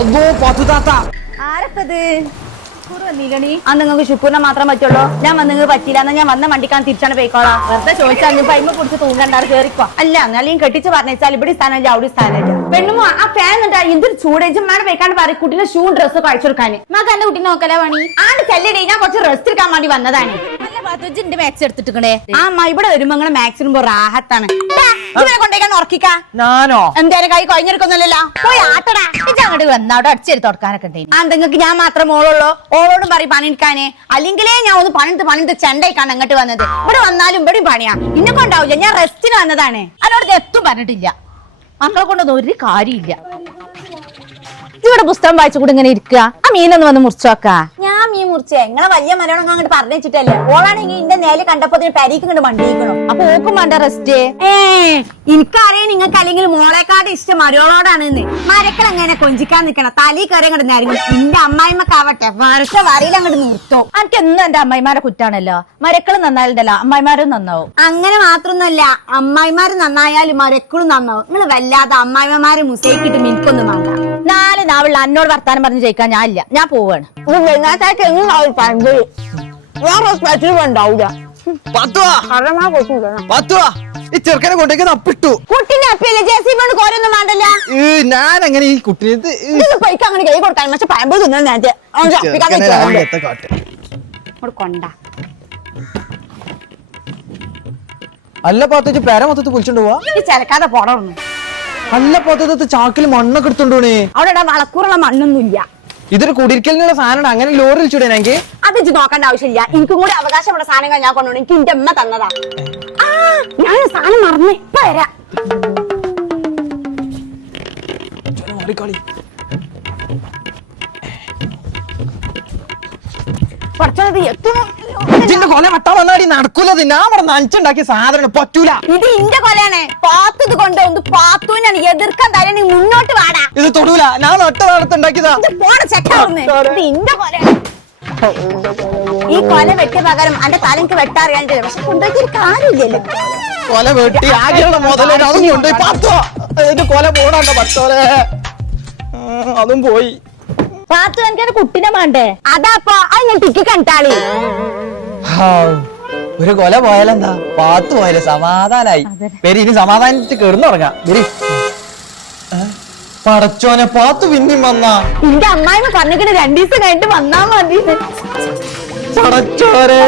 അല്ലോ പത്തു താത്ത. ആരപ്പത്? ആ നിങ്ങൾക്ക് ശുക്കൂറിനെ മാത്രം പറ്റുള്ളൂ. ഞാൻ വന്ന് നിങ്ങൾക്ക് പറ്റില്ല എന്നാ ഞാൻ വന്ന വണ്ടിക്കാൻ തിരിച്ചാണ് പോയിക്കോളാം. വെറുതെ ചോദിച്ചാൽ പൈമ പിടിച്ച് തൂങ്ങണ്ടാറ് കേറിക്കോ. അല്ല എന്നാലും കെട്ടിച്ച് പറഞ്ഞാൽ ഇവിടെ സ്ഥാനമില്ല അവിടെ സ്ഥാനമില്ല പെണ്ണുമോ ആ ഫാൻ ഉണ്ടാ എന്തൊരു ചൂടേജുമാരെ വെക്കാണ്ട് പറയും കുട്ടീനെ ഷൂ ഡ്രസ്സ് കഴിച്ചു കൊടുക്കാൻ മക എന്റെ കുട്ടീനെ നോക്കല പണി. ആണ്ട് ചെല്ലടി ഞാൻ കുറച്ച് റെസ്റ്റ് എടുക്കാൻ വേണ്ടി വന്നതാണ്. മാക്സ് എടുത്തിട്ടുക്കണേ. ആ അമ്മ ഇവിടെ വരുമ്പോ മാക്സിമം റാഹത്താണ് കൊണ്ടേക്കാൻ ഉറക്കിക്ക. ഞാനോ എന്തായാലും കൈ കൊഞ്ഞെടുക്കൊന്നുമില്ലല്ലോ പോയി ആട്ടടാ. ഇജ്ജ് അങ്ങോട്ട് വന്ന. അവിടെ അടിച്ചേരി തുടക്കാനൊക്കെ ആ നിങ്ങൾക്ക് ഞാൻ മാത്രം മോളുള്ളൂ. ഓളോടും പറയും പണിയെടുക്കാനെ അല്ലെങ്കിലേ ഞാൻ ഒന്ന് പണിത് പണിത് ചെണ്ടയ്ക്കാണ് അങ്ങോട്ട് വന്നത്. ഇവിടെ വന്നാലും ഇവിടെയും പണിയാ. ഇന്നെ കൊണ്ടാവില്ല ഞാൻ റെസ്റ്റിന് വന്നതാണ്. അതിനോട് എത്തും പറഞ്ഞിട്ടില്ല. മക്കളെ കൊണ്ടൊന്നും ഒരു കാര്യമില്ല. ഇവിടെ പുസ്തകം വായിച്ചു കൂടെ ഇങ്ങനെ ഇരിക്കുക. ആ മീനൊന്ന് വന്ന് മുറിച്ചോക്കാ ഞാൻ മീൻ മുറിച്ചേ നിങ്ങളെ വലിയ മലയാളം അങ്ങോട്ട് പറഞ്ഞിട്ടല്ലേ ഓളാണെങ്കിൽ ഇന്റെ നേരെ കണ്ടപ്പോ പരീക്ക് കണ്ട് മണ്ടിയിക്കണം. അപ്പൊ ഓക്കും വേണ്ട റെസ്റ്റ് ഏ എനിക്കറിയാം നിങ്ങൾക്ക് അല്ലെങ്കിൽ മോളെക്കാട്ട് ഇഷ്ടം മരോളോടാണെന്ന്. മരക്കൾ എങ്ങനെ കൊഞ്ചിക്കാൻ നിക്കണം? തലി കയറി അങ്ങോട്ട് നേരം അമ്മായിമ്മക്കാവട്ടെ വർഷ വരയിൽ അങ്ങോട്ട് നിർത്തോ. എനിക്ക് എന്നും എന്റെ അമ്മായിമാരെ കുറ്റാണല്ലോ. മരക്കൾ നന്നായിട്ടല്ലോ അമ്മായിമാരും നന്നാവും. അങ്ങനെ മാത്രമൊന്നുമല്ല അമ്മായിമാര് നന്നായാലും മരക്കളും നന്നാവും. നിങ്ങൾ വല്ലാതെ അമ്മായിമാരെ മുസേക്കിട്ട് മിനിക്കൊന്നും വേണ്ട. നാല് എന്നോട് വർത്താനം പറഞ്ഞ് ജയിക്കാൻ ഞാൻ ഇല്ല. ഞാൻ പോവാണ്. ഈ ചെറുക്കനെ കൊണ്ടേക്ക് അപ്പിട്ടു അപ്പിയല്ലേ? കൊണ്ട് കോരൊന്നും വേണ്ടല്ല. ഞാൻ ഈ പൈക്ക് അങ്ങനെ കൈ കൊടുക്കാൻ പക്ഷെ പഴമ്പോ തിന്നാൻ നേരത്തെ കൊണ്ട. അല്ല പാത്തു പേര മൊത്തത്തിൽ പൊളിച്ചോണ്ട് പോവാ? ചിലക്കാതെ പോടൊന്നു അല്ല പൊതുത്ത് ചാക്കിൽ മണ്ണൊക്കെ എടുത്തോണ്ടോണേ? അവിടെ വളക്കൂറുള്ള മണ്ണൊന്നും ഇല്ല ഇതൊരു കുടിരിക്കലിനുള്ള സാധനം അങ്ങനെ ലോറിൽ ചൂടാനെങ്കിൽ അത് ഇജ്ജ് നോക്കേണ്ട ആവശ്യമില്ല. എനിക്കും കൂടി അവകാശമുള്ള സാധനങ്ങൾ ഞാൻ കൊണ്ടുപോകണം എനിക്ക് എന്റെ അമ്മ തന്നതാ. ആ ഞാൻ സാധനം മറന്നു ഇപ്പൊ വരാം. ഇതിന്റെ കൊല വട്ടാ വന്നാടി നടക്കൂലത് ഞാൻ ഇവിടെ നനച്ചുണ്ടാക്കിയ സാധനം പറ്റൂല. ഇത് ഇന്റെ കൊലയാണ്. പാത്തത് കൊണ്ട് ഒന്ന് എതിർക്കാൻ തരണി മുന്നോട്ട് വാടാ. ഇത് തൊടൂല. ഞാൻ നട്ട നടത്തുണ്ടാക്കിയതാ പോണ ചെക്കാവുന്നേ ഇത് ഇന്റെ കൊലയാണ്. ഈ കൊല വെട്ടിയ പകരം അന്റെ തലക്ക് വെട്ടാറിയാണ്ട് പക്ഷെ കാര്യമില്ലല്ലോ. കൊല വെട്ടി. ആകെയുള്ള മുതലേ അതും കൊണ്ടുപോയി. പത്തോ. കൊല അതും പോയി. പാത്തു എനിക്ക് കുട്ടിനെ വേണ്ടേ? അതാപ്പോ അത് ഞാൻ ടിക്കി കണ്ടാളി. ഒരു കൊല പോയാലെന്താ? പാത്തു പോയാലേ സമാധാനായി. പേര് ഇനി സമാധാനിച്ച് കിടന്നുറങ്ങാം? പടച്ചോനെ പാത്തു പിന്നെയും വന്നാ. എന്റെ അമ്മായിമ്മ പറഞ്ഞിട്ട് രണ്ടു ദിവസം കഴിഞ്ഞിട്ട് വന്നാ മതി. പടച്ചോരെ